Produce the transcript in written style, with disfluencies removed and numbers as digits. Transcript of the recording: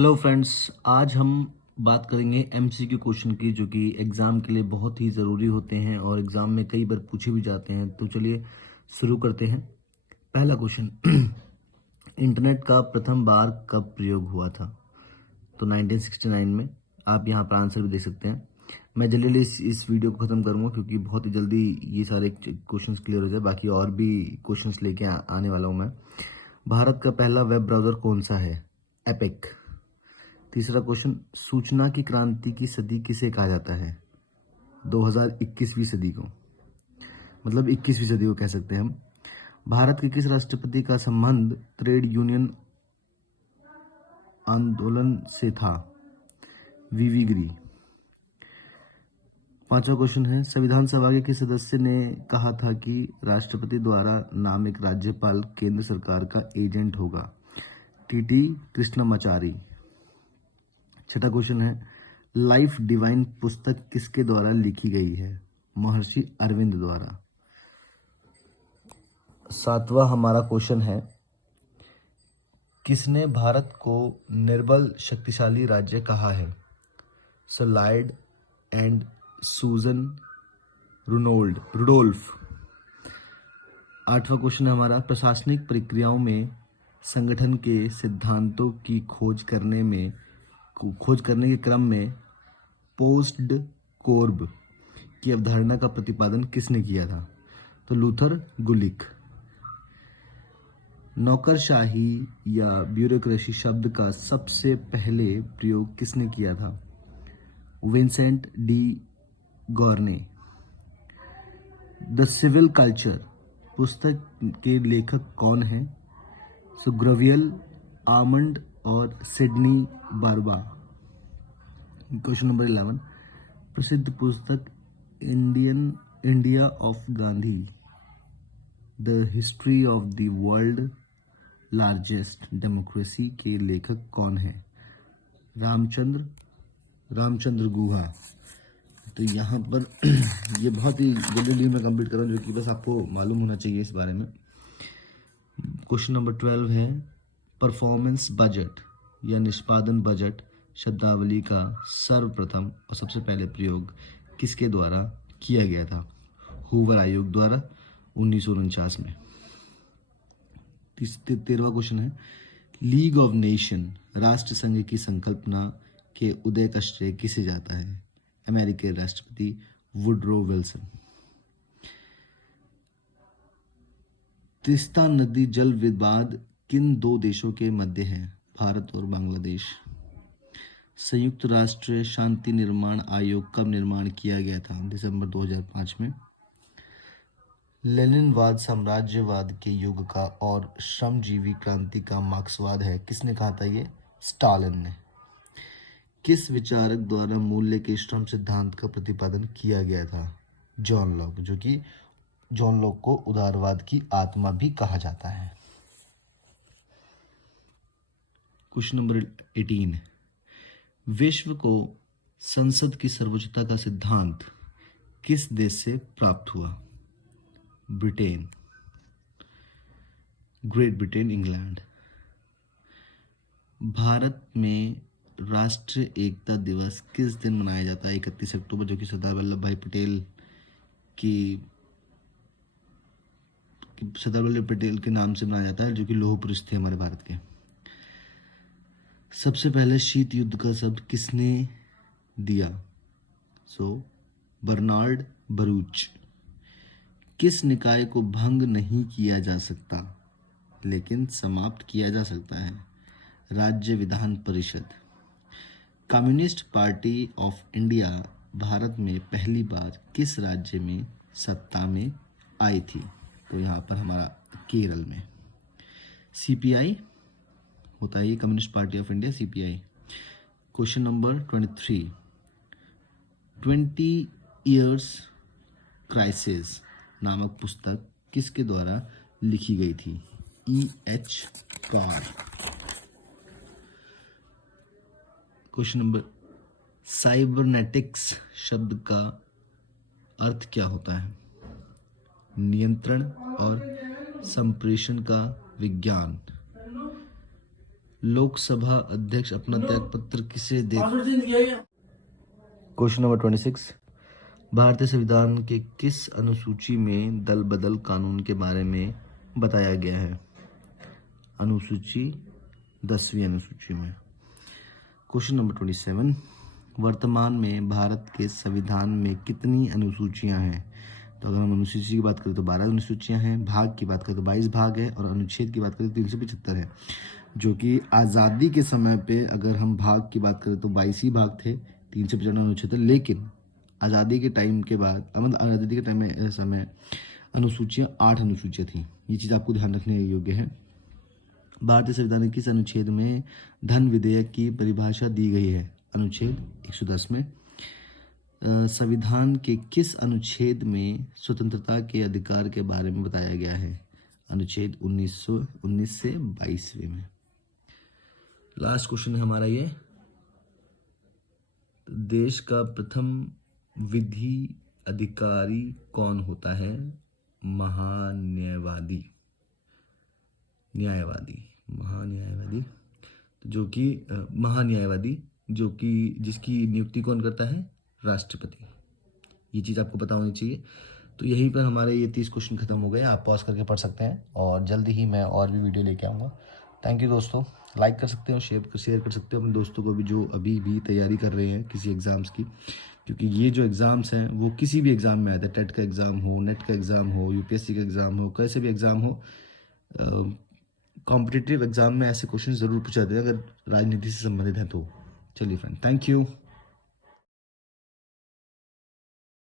Hello friends, आज हम बात करेंगे एमसीक्यू क्वेश्चन की, जो कि एग्ज़ाम के लिए बहुत ही ज़रूरी होते हैं और एग्ज़ाम में कई बार पूछे भी जाते हैं। तो चलिए शुरू करते हैं। पहला क्वेश्चन इंटरनेट का प्रथम बार कब प्रयोग हुआ था? तो 1969 में। आप यहाँ पर आंसर भी दे सकते हैं। मैं जल्दी जल्दी इस वीडियो को ख़त्म करूँगा क्योंकि बहुत ही जल्दी ये सारे क्वेश्चंस क्लियर हो जाए। बाकी और भी क्वेश्चंस लेके आने वाला हूँ मैं। भारत का पहला वेब ब्राउज़र कौन सा है? एपिक। तीसरा क्वेश्चन, सूचना की क्रांति की सदी किसे कहा जाता है? 2021वीं सदी को, मतलब 21वीं सदी को कह सकते हैं हम। भारत के किस राष्ट्रपति का संबंध ट्रेड यूनियन आंदोलन से था? वीवी गिरी। पांचवा क्वेश्चन है, संविधान सभा के किस सदस्य ने कहा था कि राष्ट्रपति द्वारा नामित राज्यपाल केंद्र सरकार का एजेंट होगा? टीटी कृष्णमाचारी। छठा क्वेश्चन है, लाइफ डिवाइन पुस्तक किसके द्वारा लिखी गई है? महर्षि अरविंद द्वारा। सातवां हमारा क्वेश्चन है, किसने भारत को निर्बल शक्तिशाली राज्य कहा है? सलाइड एंड सूजन रुडोल्फ। आठवां क्वेश्चन है हमारा, प्रशासनिक प्रक्रियाओं में संगठन के सिद्धांतों की खोज करने के क्रम में पोस्ट कोर्ब की अवधारणा का प्रतिपादन किसने किया था? तो लूथर गुलिक। नौकरशाही या ब्यूरोक्रेसी शब्द का सबसे पहले प्रयोग किसने किया था? Vincent de Gournay. The civil culture पुस्तक के लेखक कौन हैं? सुग्रवियल, आमंड और सिडनी बार्बा। क्वेश्चन नंबर 11, प्रसिद्ध पुस्तक India of Gandhi, the history of the world largest democracy के लेखक कौन है? रामचंद्र गुहा। तो यहाँ पर ये बहुत ही जल्दी मैं कंप्लीट कर रहा हूँ, जो कि बस आपको मालूम होना चाहिए इस बारे में। क्वेश्चन नंबर 12 है, परफॉर्मेंस बजट या निष्पादन बजट शब्दावली का सर्वप्रथम और सबसे पहले प्रयोग किसके द्वारा किया गया था? हूवर आयोग द्वारा 1949 में। 13वां क्वेश्चन है, लीग ऑफ नेशन राष्ट्र संघ की संकल्पना के उदय का श्रेय किसे जाता है? अमेरिकी राष्ट्रपति वुडरो विल्सन। तीस्ता नदी जल विवाद किन दो देशों के मध्य है? भारत और बांग्लादेश। संयुक्त राष्ट्र शांति निर्माण आयोग कब निर्माण किया गया था? दिसंबर 2005 में। लेनिनवाद साम्राज्यवाद के युग का और श्रमजीवी क्रांति का मार्क्सवाद है, किसने कहा था ये? स्टालिन ने। किस विचारक द्वारा मूल्य के श्रम सिद्धांत का प्रतिपादन किया गया था? जॉन लॉक, जो कि जॉन लॉक को उदारवाद की आत्मा भी कहा जाता है। क्वेश्चन नंबर 18, विश्व को संसद की सर्वोच्चता का सिद्धांत किस देश से प्राप्त हुआ? Britain, great Britain, England. Bharat में राष्ट्रीय एकता दिवस किस दिन मनाया जाता है? 31 अक्टूबर, जो कि सरदार वल्लभ भाई पटेल के नाम से मनाया जाता है, जो कि लौह पुरुष थे हमारे भारत के। सबसे पहले शीत युद्ध का शब्द किसने दिया? बर्नार्ड बरूच। किस निकाय को भंग नहीं किया जा सकता लेकिन समाप्त किया जा सकता है? राज्य Vidhan Parishad. Communist party of India Bharat में पहली बार किस राज्य में सत्ता में आई थी? तो यहाँ पर हमारा केरल में। सीपीआई होता है ये, communist party of India, CPI. Question number 23, 20 years crisis नामक पुस्तक किसके द्वारा लिखी गई थी? E.H. Car. Question number, cybernetics शब्द का अर्थ क्या होता है? नियंत्रण और संप्रेषण का विज्ञान। लोकसभा अध्यक्ष अपना त्यागपत्र किसे दे। क्वेश्चन नंबर 26, भारतीय संविधान के किस अनुसूची में दल बदल कानून के बारे में बताया गया है? अनुसूची 10वीं अनुसूची में। क्वेश्चन नंबर 27, वर्तमान में भारत के संविधान में कितनी अनुसूचियां हैं? तो अगर हम अनुसूची की बात करें तो 12 अनुसूचियां हैं, भाग की बात करें तो 22 भाग है, और अनुच्छेद की बात करें तो 375 है। जो कि आज़ादी के समय पे अगर हम भाग की बात करें तो 22 ही भाग थे, 395 अनुच्छेद थे, लेकिन आज़ादी के टाइम के बाद, मतलब आज़ादी के टाइम में समय अनुसूचियाँ 8 अनुसूचियाँ थी। ये चीज़ आपको ध्यान रखने योग्य है। भारतीय संविधान के किस अनुच्छेद में धन विधेयक की परिभाषा दी गई है? अनुच्छेद 110 में। संविधान के किस अनुच्छेद में स्वतंत्रता के अधिकार के बारे में बताया गया है? अनुच्छेद 1919 से 22वें में। लास्ट क्वेश्चन है हमारा ये, देश का प्रथम विधि अधिकारी कौन होता है? महान्यायवादी जो कि जिसकी नियुक्ति कौन करता है? राष्ट्रपति। ये चीज़ आपको पता होनी चाहिए। तो यहीं पर हमारे ये 30 क्वेश्चन खत्म हो गए। आप पॉज करके पढ़ सकते हैं और जल्दी ही मैं और भी वीडियो लेके आऊँगा। थैंक यू दोस्तों। लाइक कर सकते हो, शेयर कर सकते हो अपने दोस्तों को भी जो अभी भी तैयारी कर रहे हैं किसी एग्ज़ाम्स की, क्योंकि ये जो एग्ज़ाम्स हैं वो किसी भी एग्ज़ाम में आते हैं। टेट का एग्ज़ाम हो, नेट का एग्ज़ाम हो, यूपीएससी का एग्ज़ाम हो, कैसे भी एग्ज़ाम हो, कॉम्पिटिटिव एग्ज़ाम में ऐसे क्वेश्चन ज़रूर पूछा जाते हैं अगर राजनीति से संबंधित हैं तो। चलिए फ्रेंड, थैंक यू।